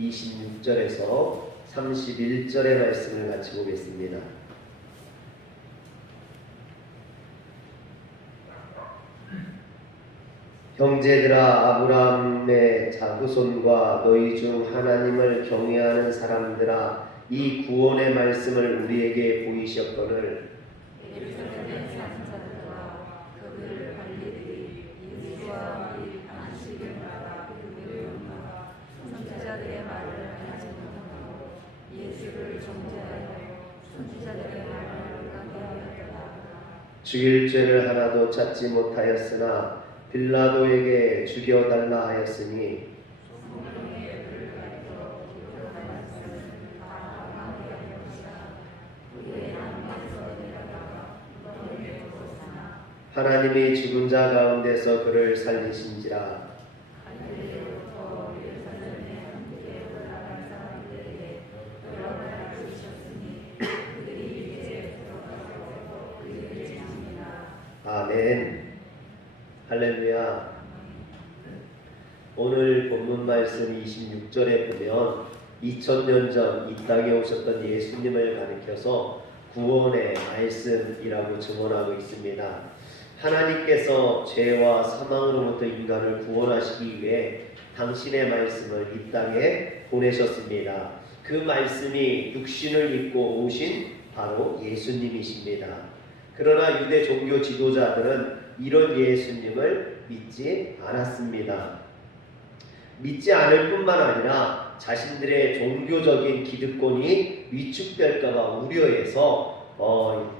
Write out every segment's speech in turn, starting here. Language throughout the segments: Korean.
26절에서 31절의 말씀을 같이 보겠습니다. 형제들아, 아브라함의 자손과 너희 중 하나님을 경외하는 사람들아, 이 구원의 말씀을 우리에게 보이셨거늘 예루살렘에 사는 자들과 그들 관리들이 예수와 이 안식을 받아 그들을 용납하 선지자들의 말을 하지 못하고 예수를 정죄하여 선지자들의 말을 가게 하였더라. 죽일 죄를 하나도 찾지 못하였으나 빌라도에게 죽여달라 하였으니 하나님이 죽은 자 가운데서 그를 살리신지라. 아멘. 할렐루야. 오늘 본문 말씀 26절에 보면 2000년 전 이 땅에 오셨던 예수님을 가리켜서 구원의 말씀이라고 증언하고 있습니다. 하나님께서 죄와 사망으로부터 인간을 구원하시기 위해 당신의 말씀을 이 땅에 보내셨습니다. 그 말씀이 육신을 입고 오신 바로 예수님이십니다. 그러나 유대 종교 지도자들은 이런 예수님을 믿지 않았습니다. 믿지 않을 뿐만 아니라 자신들의 종교적인 기득권이 위축될까봐 우려해서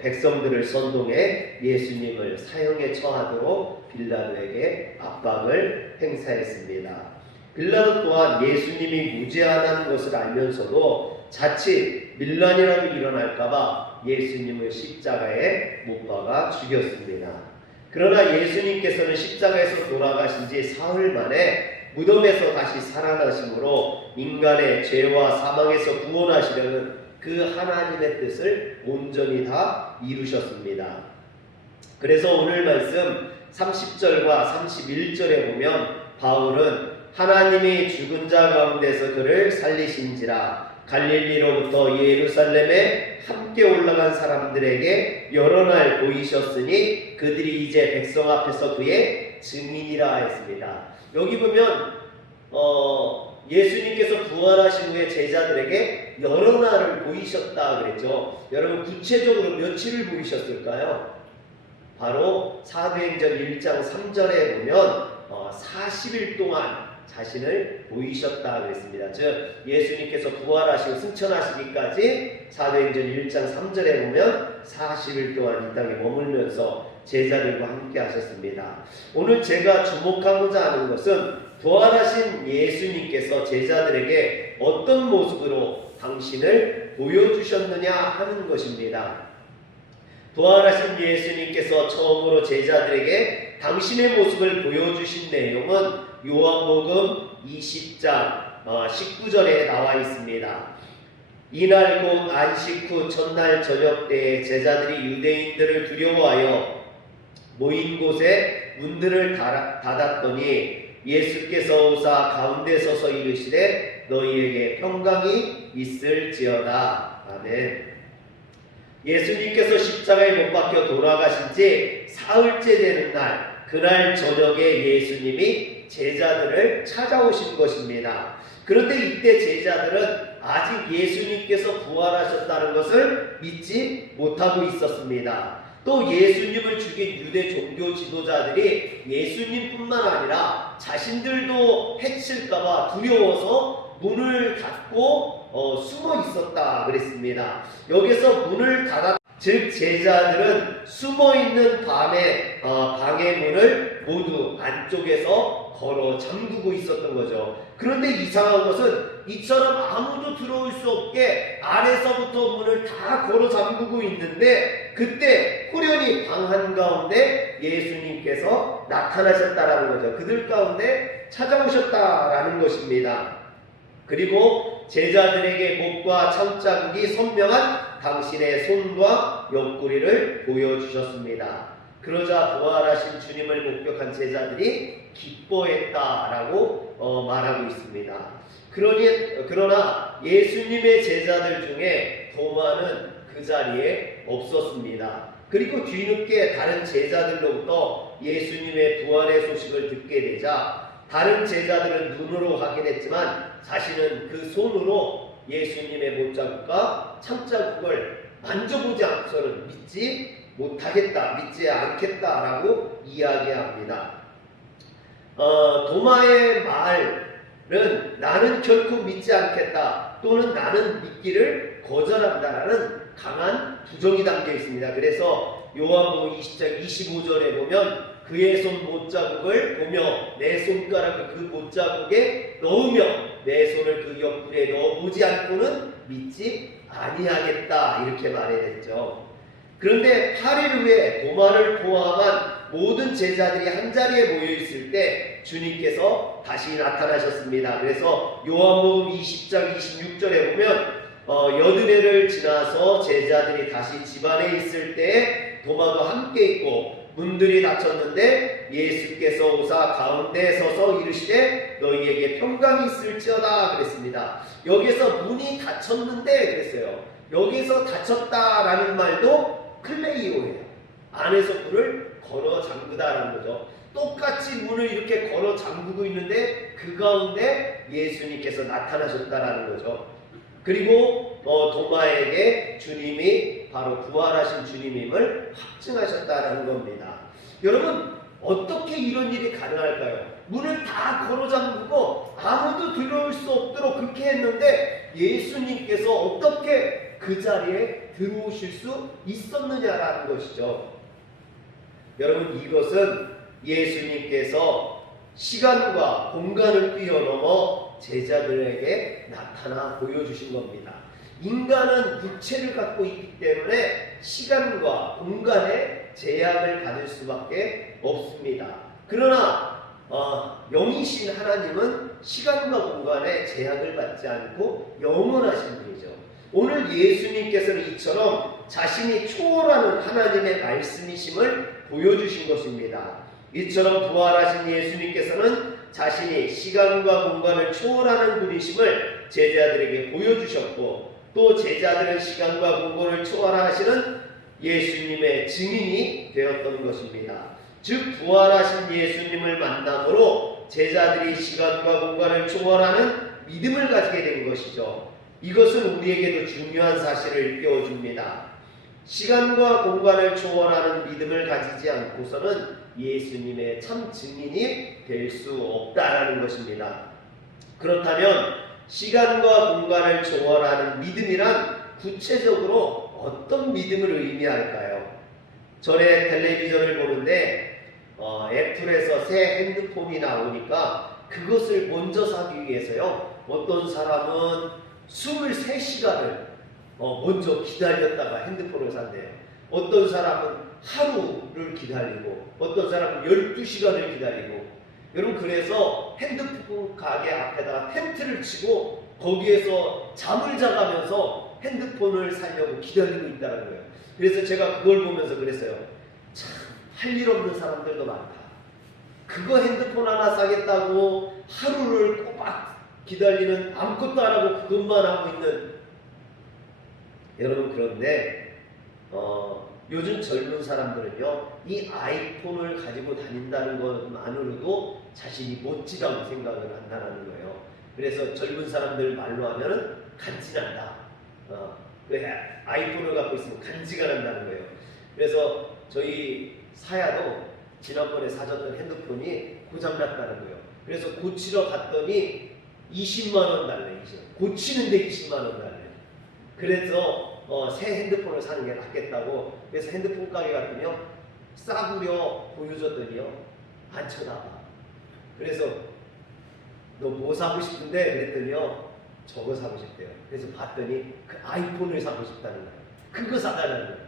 백성들을 선동해 예수님을 사형에 처하도록 빌라도에게 압박을 행사했습니다. 빌라도 또한 예수님이 무죄하다는 것을 알면서도 자칫 밀란이라도 일어날까봐 예수님을 십자가에 못 박아 죽였습니다. 그러나 예수님께서는 십자가에서 돌아가신 지 사흘 만에 무덤에서 다시 살아나심으로 인간의 죄와 사망에서 구원하시려는 그 하나님의 뜻을 온전히 다 이루셨습니다. 그래서 오늘 말씀 30절과 31절에 보면 바울은 하나님이 죽은 자 가운데서 그를 살리신지라 갈릴리로부터 예루살렘에 함께 올라간 사람들에게 여러 날 보이셨으니 그들이 이제 백성 앞에서 그의 증인이라 했습니다. 여기 보면 예수님께서 부활하신 후에 제자들에게 여러 날을 보이셨다 그랬죠. 여러분 구체적으로 며칠을 보이셨을까요? 바로 사도행전 1장 3절에 보면 40일 동안 자신을 보이셨다 그랬습니다. 즉 예수님께서 부활하시고 승천하시기까지 사도행전 1장 3절에 보면 40일 동안 이 땅에 머물면서 제자들과 함께 하셨습니다. 오늘 제가 주목하고자 하는 것은 부활하신 예수님께서 제자들에게 어떤 모습으로 당신을 보여주셨느냐 하는 것입니다. 부활하신 예수님께서 처음으로 제자들에게 당신의 모습을 보여주신 내용은 요한복음 20장 19절에 나와 있습니다. 이날 곧 안식 후 첫날 저녁 때에 제자들이 유대인들을 두려워하여 모인 곳에 문들을 닫았더니 예수께서 오사 가운데 서서 이르시되 너희에게 평강이 있을지어다. 아멘. 예수님께서 십자가에 못 박혀 돌아가신 지 사흘째 되는 날, 그날 저녁에 예수님이 제자들을 찾아오신 것입니다. 그런데 이때 제자들은 아직 예수님께서 부활하셨다는 것을 믿지 못하고 있었습니다. 또 예수님을 죽인 유대 종교 지도자들이 예수님뿐만 아니라 자신들도 해칠까봐 두려워서 문을 닫고 숨어 있었다 그랬습니다. 여기서 문을 닫았, 즉 제자들은 숨어 있는 방의 문을 모두 안쪽에서 걸어 잠그고 있었던 거죠. 그런데 이상한 것은 이처럼 아무도 들어올 수 없게 아래서부터 문을 다 걸어 잠그고 있는데 그때 호련히 방 한가운데 예수님께서 나타나셨다라는 거죠. 그들 가운데 찾아오셨다라는 것입니다. 그리고 제자들에게 목과 창자국이 선명한 당신의 손과 옆구리를 보여주셨습니다. 그러자 부활하신 주님을 목격한 제자들이 기뻐했다라고 말하고 있습니다. 그러나 예수님의 제자들 중에 도마는 그 자리에 없었습니다. 그리고 뒤늦게 다른 제자들로부터 예수님의 부활의 소식을 듣게 되자 다른 제자들은 눈으로 확인했지만 자신은 그 손으로 예수님의 못자국과 참자국을 만져보지 않고서는 믿지 못하겠다, 믿지 않겠다라고 이야기합니다. 도마의 말은 나는 결코 믿지 않겠다 또는 나는 믿기를 거절한다라는 강한 부정이 담겨 있습니다. 그래서 요한복음 20장 25절에 보면 그의 손 못자국을 보며 내 손가락을 그 못자국에 넣으며 내 손을 그 옆구리에 넣어보지 않고는 믿지 아니하겠다 이렇게 말했죠. 그런데 8일 후에 도마를 포함한 모든 제자들이 한자리에 모여 있을 때 주님께서 다시 나타나셨습니다. 그래서 요한복음 20장 26절에 보면 여드레를 지나서 제자들이 다시 집안에 있을 때 도마도 함께 있고 문들이 닫혔는데 예수께서 오사 가운데 서서 이르시되 너희에게 평강이 있을지어다 그랬습니다. 여기서 문이 닫혔는데 그랬어요. 여기서 닫혔다라는 말도 클레이오예요. 안에서 문을 걸어 잠그다라는 거죠. 똑같이 문을 이렇게 걸어 잠그고 있는데 그 가운데 예수님께서 나타나셨다라는 거죠. 그리고 도마에게 주님이 바로 부활하신 주님임을 확증하셨다라는 겁니다. 여러분 어떻게 이런 일이 가능할까요? 문을 다 걸어 잠그고 아무도 들어올 수 없도록 그렇게 했는데 예수님께서 어떻게 그 자리에 들어오실 수 있었느냐라는 것이죠. 여러분 이것은 예수님께서 시간과 공간을 뛰어넘어 제자들에게 나타나 보여주신 겁니다. 인간은 육체를 갖고 있기 때문에 시간과 공간에 제약을 가질 수밖에 없습니다. 그러나 영이신 하나님은 시간과 공간에 제약을 받지 않고 영원하신 분이죠. 오늘 예수님께서는 이처럼 자신이 초월하는 하나님의 말씀이심을 보여주신 것입니다. 이처럼 부활하신 예수님께서는 자신이 시간과 공간을 초월하는 분이심을 제자들에게 보여주셨고 또 제자들은 시간과 공간을 초월하시는 예수님의 증인이 되었던 것입니다. 즉 부활하신 예수님을 만남으로 제자들이 시간과 공간을 초월하는 믿음을 가지게 된 것이죠. 이것은 우리에게도 중요한 사실을 일깨워줍니다. 시간과 공간을 초월하는 믿음을 가지지 않고서는 예수님의 참 증인이 될 수 없다라는 것입니다. 그렇다면 시간과 공간을 초월하는 믿음이란 구체적으로 어떤 믿음을 의미할까요? 전에 텔레비전을 보는데 애플에서 새 핸드폰이 나오니까 그것을 먼저 사기 위해서요 어떤 사람은 23시간을 먼저 기다렸다가 핸드폰을 산대요. 어떤 사람은 하루를 기다리고 어떤 사람은 12시간을 기다리고 여러분 그래서 핸드폰 가게 앞에다가 텐트를 치고 거기에서 잠을 자가면서 핸드폰을 사려고 기다리고 있다는 거예요. 그래서 제가 그걸 보면서 그랬어요. 참 할 일 없는 사람들도 많다. 그거 핸드폰 하나 사겠다고 하루를 꼬박 기다리는 아무것도 안 하고 그것만 하고 있는 여러분 그런데 요즘 젊은 사람들은요 이 아이폰을 가지고 다닌다는 것만으로도 자신이 멋지다고 생각을 한다는 거예요. 그래서 젊은 사람들 말로 하면은 간지난다. 왜 아이폰을 갖고 있으면 간지가 난다는 거예요. 그래서 저희 사야도 지난번에 사줬던 핸드폰이 고장났다는 거예요. 그래서 고치러 갔더니 20만원 달래. 고치는데 20만원 달래. 그래서 새 핸드폰을 사는 게 낫겠다고 그래서 핸드폰 가게 갔더니요 싸구려 보여줬더니요 안 쳐다봐. 그래서 너 뭐 사고 싶은데? 그랬더니요 저거 사고 싶대요. 그래서 봤더니 그 아이폰을 사고 싶다는 거예요. 그거 사달라는 거예요.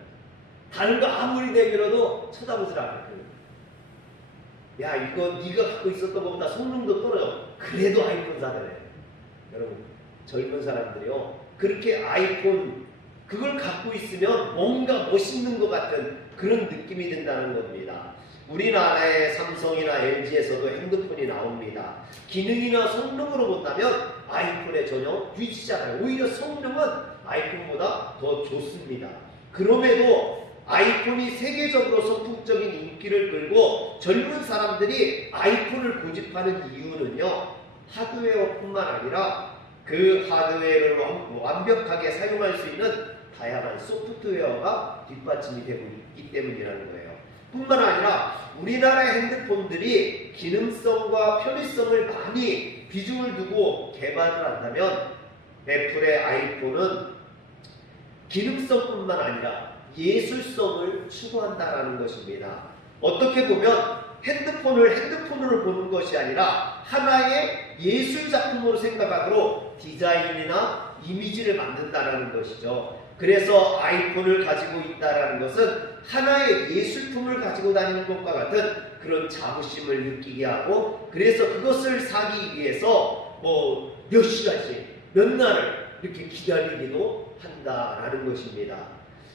다른 거 아무리 내밀어도 쳐다보질 않거든요. 야 이거 네가 갖고 있었던 것보다 성능도 떨어져. 그래도 아이폰 사달래. 여러분 젊은 사람들이요 그렇게 아이폰 그걸 갖고 있으면 뭔가 멋있는 것 같은 그런 느낌이 든다는 겁니다. 우리나라의 삼성이나 LG에서도 핸드폰이 나옵니다. 기능이나 성능으로 본다면 아이폰에 전혀 뒤지지 않아요. 오히려 성능은 아이폰보다 더 좋습니다. 그럼에도 아이폰이 세계적으로 선풍적인 인기를 끌고 젊은 사람들이 아이폰을 고집하는 이유는요, 하드웨어뿐만 아니라 그 하드웨어를 완벽하게 사용할 수 있는 다양한 소프트웨어가 뒷받침이 되고 있기 때문이라는 거예요. 뿐만 아니라 우리나라의 핸드폰들이 기능성과 편의성을 많이 비중을 두고 개발을 한다면 애플의 아이폰은 기능성뿐만 아니라 예술성을 추구한다라는 것입니다. 어떻게 보면 핸드폰을 핸드폰으로 보는 것이 아니라 하나의 예술 작품으로 생각하도록 디자인이나 이미지를 만든다라는 것이죠. 그래서 아이폰을 가지고 있다라는 것은 하나의 예술품을 가지고 다니는 것과 같은 그런 자부심을 느끼게 하고, 그래서 그것을 사기 위해서 몇 시간씩 몇 날을 이렇게 기다리기도 한다라는 것입니다.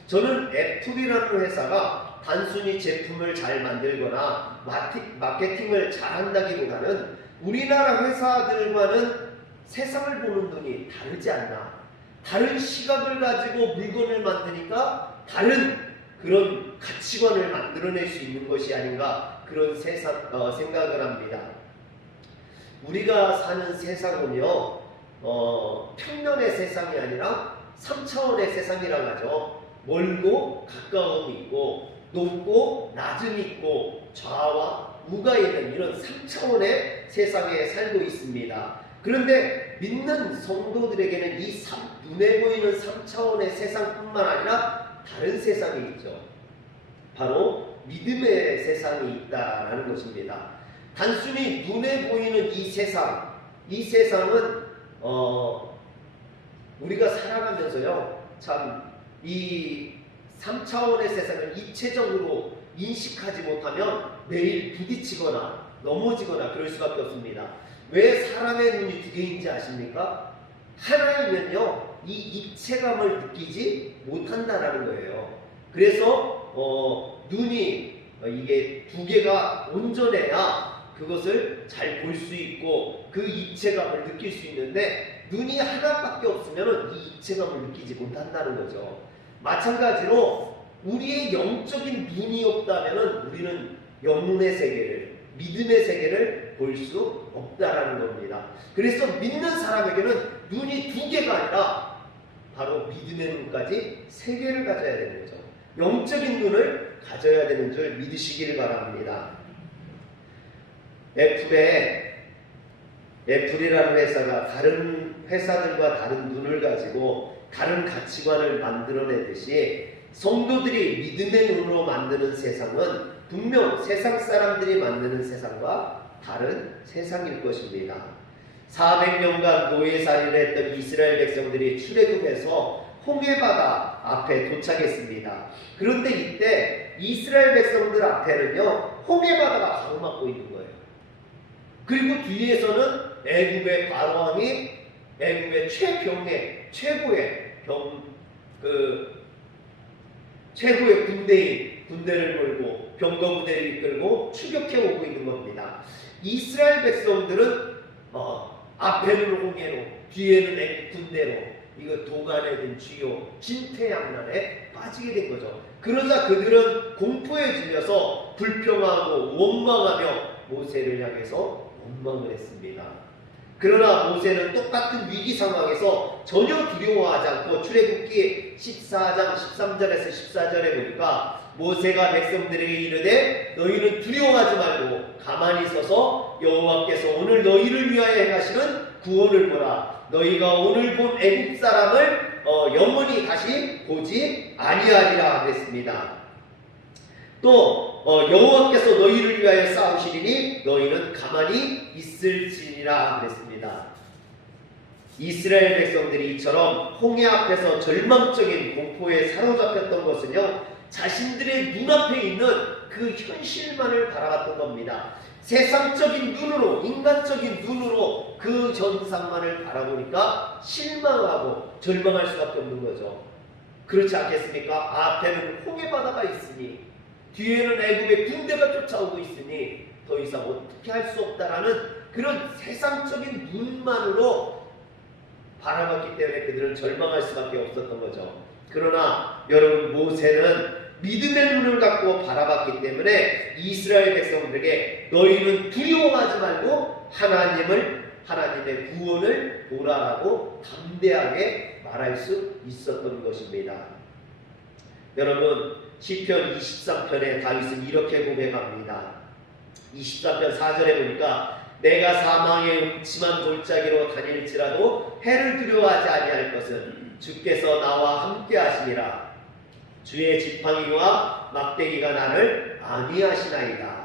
저는 애플이라는 회사가 단순히 제품을 잘 만들거나 마케팅을 잘한다기보다는 우리나라 회사들과는 세상을 보는 눈이 다르지 않나, 다른 시각을 가지고 물건을 만드니까 다른 그런 가치관을 만들어낼 수 있는 것이 아닌가, 그런 생각을 합니다. 우리가 사는 세상은요, 평면의 세상이 아니라 3차원의 세상이라고 하죠. 멀고 가까움이 있고 높고 낮음이 있고 좌와 우가 있는 이런 3차원의 세상에 살고 있습니다. 그런데 믿는 성도들에게는 이 눈에 보이는 3차원의 세상뿐만 아니라 다른 세상이 있죠. 바로 믿음의 세상이 있다라는 것입니다. 단순히 눈에 보이는 이 세상은 우리가 살아가면서요, 참 이 3차원의 세상을 입체적으로 인식하지 못하면 매일 부딪히거나 넘어지거나 그럴 수밖에 없습니다. 왜 사람의 눈이 두 개인지 아십니까? 하나이면요, 이 입체감을 느끼지 못한다라는 거예요. 그래서 눈이 이게 두 개가 온전해야 그것을 잘 볼 수 있고 그 입체감을 느낄 수 있는데, 눈이 하나밖에 없으면 이 입체감을 느끼지 못한다는 거죠. 마찬가지로 우리의 영적인 눈이 없다면 우리는 영혼의 세계를, 믿음의 세계를 볼 수 없다라는 겁니다. 그래서 믿는 사람에게는 눈이 두 개가 아니라 바로 믿음의 눈까지 세 개를 가져야 되는 거죠. 영적인 눈을 가져야 되는 줄 믿으시기를 바랍니다. 애플이라는 회사가 다른 회사들과 다른 눈을 가지고 다른 가치관을 만들어내듯이 성도들이 믿음의 눈으로 만드는 세상은 분명 세상 사람들이 만드는 세상과 다른 세상일 것입니다. 400년간 노예살이를 했던 이스라엘 백성들이 출애굽해서 홍해바다 앞에 도착했습니다. 그런데 이때 이스라엘 백성들 앞에는요, 홍해바다가 가로막고 있는 거예요. 그리고 뒤에서는 애굽의 바로왕이 애굽의 최고의 군대를 몰고 병거 부대를 이끌고 추격해 오고 있는 겁니다. 이스라엘 백성들은 앞에는 홍해로, 뒤에는 애굽 군대로, 이거 도간에 든 쥐요 진퇴양난에 빠지게 된 거죠. 그러자 그들은 공포에 질려서 불평하고 원망하며 모세를 향해서 원망을 했습니다. 그러나 모세는 똑같은 위기 상황에서 전혀 두려워하지 않고 출애굽기 14장 13절에서 14절에 보니까 모세가 백성들에게 이르되 너희는 두려워하지 말고 가만히 서서 여호와께서 오늘 너희를 위하여 행하시는 구원을 보라. 너희가 오늘 본 애굽 사람을 영원히 다시 보지 아니하리라 그랬습니다. 또 여호와께서 너희를 위하여 싸우시리니 너희는 가만히 있을지니라 그랬습니다. 이스라엘 백성들이 이처럼 홍해 앞에서 절망적인 공포에 사로잡혔던 것은요, 자신들의 눈앞에 있는 그 현실만을 바라봤던 겁니다. 세상적인 눈으로, 인간적인 눈으로 그 전상만을 바라보니까 실망하고 절망할 수밖에 없는 거죠. 그렇지 않겠습니까? 앞에는 홍해바다가 있으니, 뒤에는 애국의 군대가 쫓아오고 있으니 더 이상 어떻게 할 수 없다라는 그런 세상적인 눈만으로 바라봤기 때문에 그들은 절망할 수밖에 없었던 거죠. 그러나 여러분, 모세는 믿음의 눈을 갖고 바라봤기 때문에 이스라엘 백성들에게 너희는 두려워하지 말고 하나님의 구원을 보라라고 담대하게 말할 수 있었던 것입니다. 여러분, 시편 23편에 다윗은 이렇게 고백합니다. 23편 4절에 보니까 내가 사망의 음침한 골짜기로 다닐지라도 해를 두려워하지 아니할 것은 주께서 나와 함께 하시니라. 주의 지팡이와 막대기가 나를 안위하시나이다.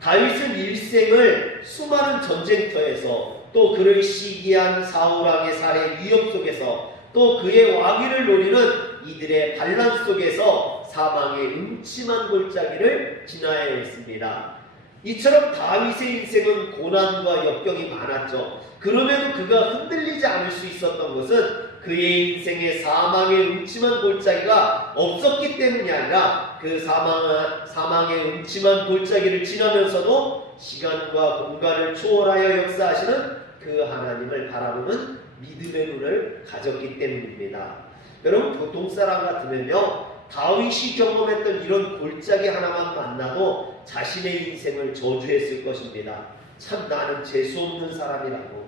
다윗은 일생을 수많은 전쟁터에서 또 그를 시기한 사울왕의 살해 위협 속에서 또 그의 왕위를 노리는 이들의 반란 속에서 사망의 음침한 골짜기를 지나야 했습니다. 이처럼 다윗의 인생은 고난과 역경이 많았죠. 그럼에도 그가 흔들리지 않을 수 있었던 것은 그의 인생에 사망의 음침한 골짜기가 없었기 때문이 아니라 그 사망의 음침한 골짜기를 지나면서도 시간과 공간을 초월하여 역사하시는 그 하나님을 바라보는 믿음의 눈을 가졌기 때문입니다. 여러분, 보통 사람 같으면요, 다윗이 경험했던 이런 골짜기 하나만 만나도 자신의 인생을 저주했을 것입니다. 참 나는 재수없는 사람이라고,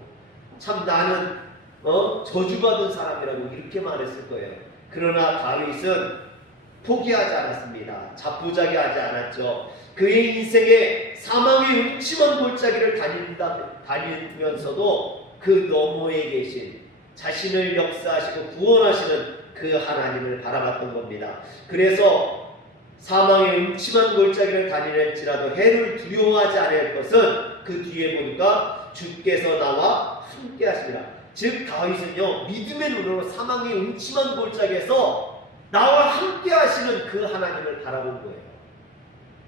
참 나는 저주받은 사람이라고 이렇게 말했을 거예요. 그러나 다윗은 포기하지 않았습니다. 자포자기하지 않았죠. 그의 인생에 사망의 음침한 골짜기를 다니면서도 그 너머에 계신 자신을 역사하시고 구원하시는 그 하나님을 바라봤던 겁니다. 그래서 사망의 음침한 골짜기를 다닐지라도 해를 두려워하지 않을 것은 그 뒤에 보니까 주께서 나와 함께 하시리라. 즉 다윗은요, 믿음의 눈으로 사망의 음침한 골짜기에서 나와 함께 하시는 그 하나님을 바라본 거예요.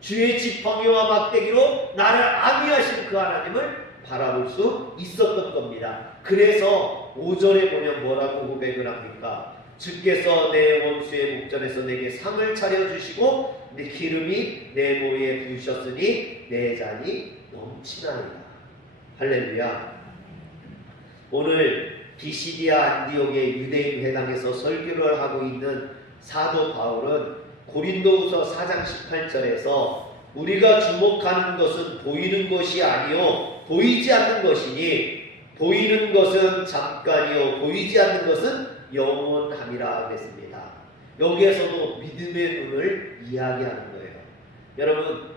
주의 지팡이와 막대기로 나를 안위하시는 그 하나님을 바라볼 수 있었던 겁니다. 그래서 5절에 보면 뭐라고 고백을 합니까? 주께서 내 원수의 목전에서 내게 상을 차려주시고 내 기름이 내 모에 부으셨으니 내 잔이 넘치나이다. 할렐루야. 오늘 비시디아 안디옥의 유대인 회당에서 설교를 하고 있는 사도 바울은 고린도후서 4장 18절에서 우리가 주목하는 것은 보이는 것이 아니요 보이지 않는 것이니 보이는 것은 잠깐이요 보이지 않는 것은 영원함이라 그랬습니다. 여기에서도 믿음의 눈을 이야기하는 거예요. 여러분,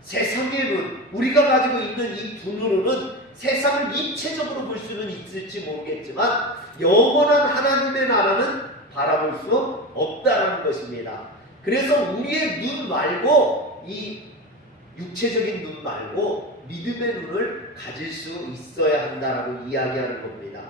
세상의 눈, 우리가 가지고 있는 이 눈으로는 세상을 입체적으로 볼 수는 있을지 모르겠지만 영원한 하나님의 나라는 바라볼 수 없다라는 것입니다. 그래서 우리의 눈 말고, 이 육체적인 눈 말고 믿음의 눈을 가질 수 있어야 한다라고 이야기하는 겁니다.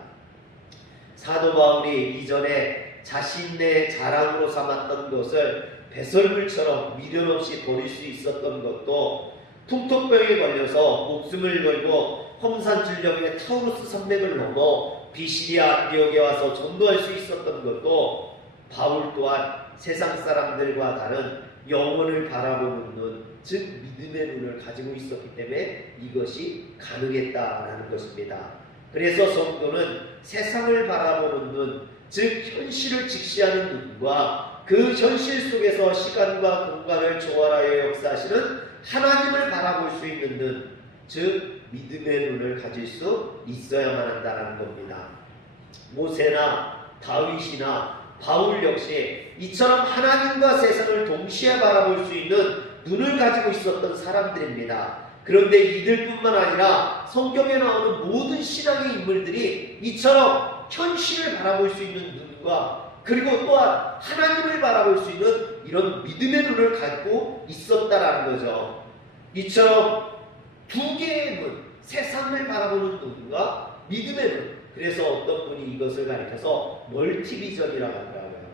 사도 바울이 이전에 자신의 자랑으로 삼았던 것을 배설물처럼 미련 없이 버릴 수 있었던 것도, 풍토병에 걸려서 목숨을 걸고 험산줄령의 타우루스 산맥을 넘어 비시디아 안디옥에 와서 전도할 수 있었던 것도 바울 또한 세상 사람들과 다른 영혼을 바라보는 눈, 즉 믿음의 눈을 가지고 있었기 때문에 이것이 가능했다라는 것입니다. 그래서 성도는 세상을 바라보는 눈, 즉 현실을 직시하는 눈과 그 현실 속에서 시간과 공간을 초월하여 역사하시는 하나님을 바라볼 수 있는 눈, 즉 믿음의 눈을 가질 수 있어야만 한다는 겁니다. 모세나 다윗이나 바울 역시 이처럼 하나님과 세상을 동시에 바라볼 수 있는 눈을 가지고 있었던 사람들입니다. 그런데 이들뿐만 아니라 성경에 나오는 모든 신앙의 인물들이 이처럼 현실을 바라볼 수 있는 눈과 그리고 또한 하나님을 바라볼 수 있는 이런 믿음의 눈을 갖고 있었다라는 거죠. 이처럼 두 개의 눈, 세상을 바라보는 눈과 믿음의 눈. 그래서 어떤 분이 이것을 가리켜서 멀티비전이라고 하더라고요.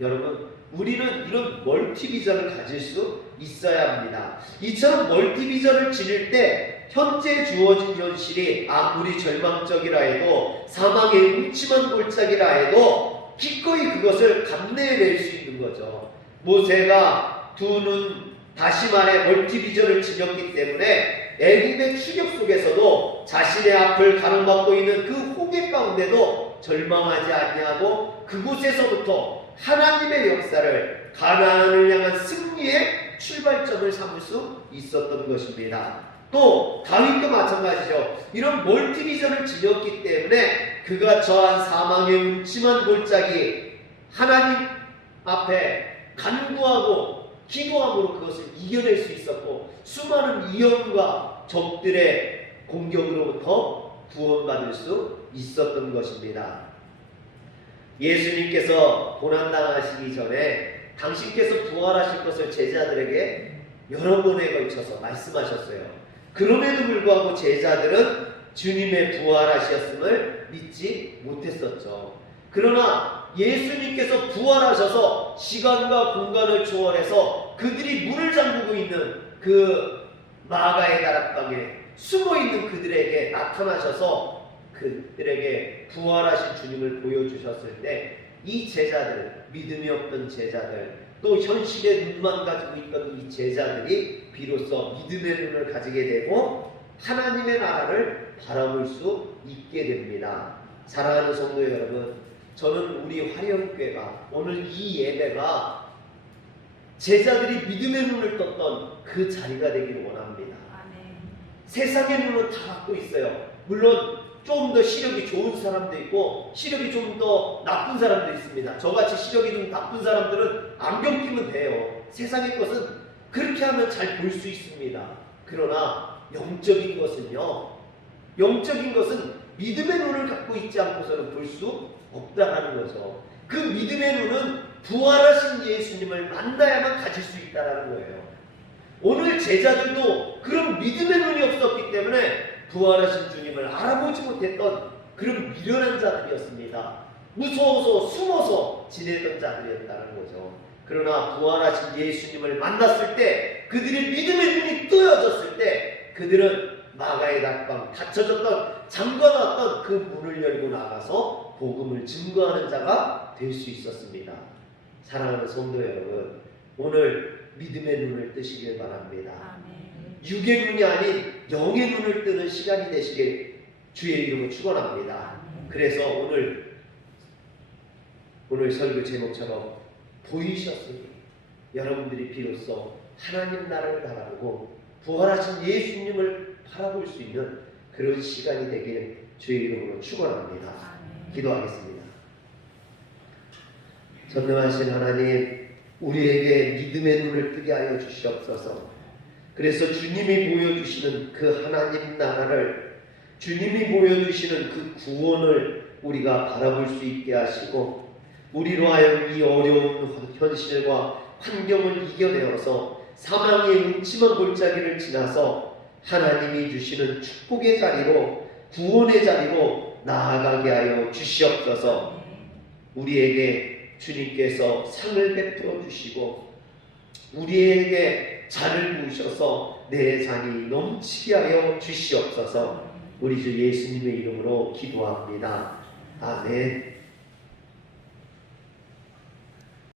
여러분, 우리는 이런 멀티비전을 가질 수 있어야 합니다. 이처럼 멀티비전을 지닐 때 현재 주어진 현실이 아무리 절망적이라 해도, 사망의 음침한 골짜기라 해도 기꺼이 그것을 감내해낼 수 있는 거죠. 모세가 두 눈 다시 말해 멀티비전을 지녔기 때문에 애국의 추격 속에서도 자신의 앞을 가로막고 있는 그 홍해 가운데도 절망하지 아니하고 그곳에서부터 하나님의 역사를 가나안을 향한 승리의 출발점을 삼을 수 있었던 것입니다. 또 다윗도 마찬가지죠. 이런 멀티비전을 지녔기 때문에 그가 처한 사망의 음침한 골짜기 하나님 앞에 간구하고 기도함으로 그것을 이겨낼 수 있었고 수많은 위험과 적들의 공격으로부터 구원받을 수 있었던 것입니다. 예수님께서 고난당하시기 전에 당신께서 부활하실 것을 제자들에게 여러 번에 걸쳐서 말씀하셨어요. 그럼에도 불구하고 제자들은 주님의 부활하셨음을 믿지 못했었죠. 그러나 예수님께서 부활하셔서 시간과 공간을 초월해서 그들이 문을 잠그고 있는 그 마가의 다락방에 숨어있는 그들에게 나타나셔서 그들에게 부활하신 주님을 보여주셨을 때 이 제자들, 믿음이 없던 제자들, 또 현실의 눈만 가지고 있던 이 제자들이 비로소 믿음의 눈을 가지게 되고 하나님의 나라를 바라볼 수 있게 됩니다. 사랑하는 성도 여러분, 저는 우리 화려교회가 오늘 이 예배가 제자들이 믿음의 눈을 떴던 그 자리가 되기를 원합니다. 아멘. 세상의 눈은 다 갖고 있어요. 물론 좀 더 시력이 좋은 사람도 있고 시력이 좀 더 나쁜 사람도 있습니다. 저같이 시력이 좀 나쁜 사람들은 안경 끼면 돼요. 세상의 것은 그렇게 하면 잘 볼 수 있습니다. 그러나 영적인 것은요, 영적인 것은 믿음의 눈을 갖고 있지 않고서는 볼 수 없다라는 거죠. 그 믿음의 눈은 부활하신 예수님을 만나야만 가질 수 있다라는 거예요. 오늘 제자들도 그런 믿음의 눈이 없었기 때문에 부활하신 주님을 알아보지 못했던 그런 미련한 자들이었습니다. 무서워서 숨어서 지내던 자들이었다는 거죠. 그러나 부활하신 예수님을 만났을 때 그들의 믿음의 눈이 뜨여졌을 때 그들은 마가의 다락방 닫혀졌던 잠궈놨던 그 문을 열고 나가서 복음을 증거하는 자가 될 수 있었습니다. 사랑하는 성도 여러분, 오늘 믿음의 눈을 뜨시길 바랍니다. 아멘. 육의 눈이 아닌 영의 눈을 뜨는 시간이 되시길 주의 이름으로 축원합니다. 그래서 오늘 설교 제목처럼 보이셨으니 여러분들이 비로소 하나님 나라를 바라보고 부활하신 예수님을 바라볼 수 있는 그런 시간이 되길 주의 이름으로 축원합니다. 기도하겠습니다. 전능하신 하나님, 우리에게 믿음의 눈을 뜨게 하여 주시옵소서. 그래서 주님이 보여주시는 그 하나님 나라를, 주님이 보여주시는 그 구원을 우리가 바라볼 수 있게 하시고 우리로 하여금 이 어려운 현실과 환경을 이겨내어서 사망의 음침한 골짜기를 지나서 하나님이 주시는 축복의 자리로, 구원의 자리로 나아가게 하여 주시옵소서. 우리에게 주님께서 상을 베풀어 주시고 우리에게 잔을 부으셔서 내 잔이 넘치게 하여 주시옵소서. 우리 주 예수님의 이름으로 기도합니다. 아멘.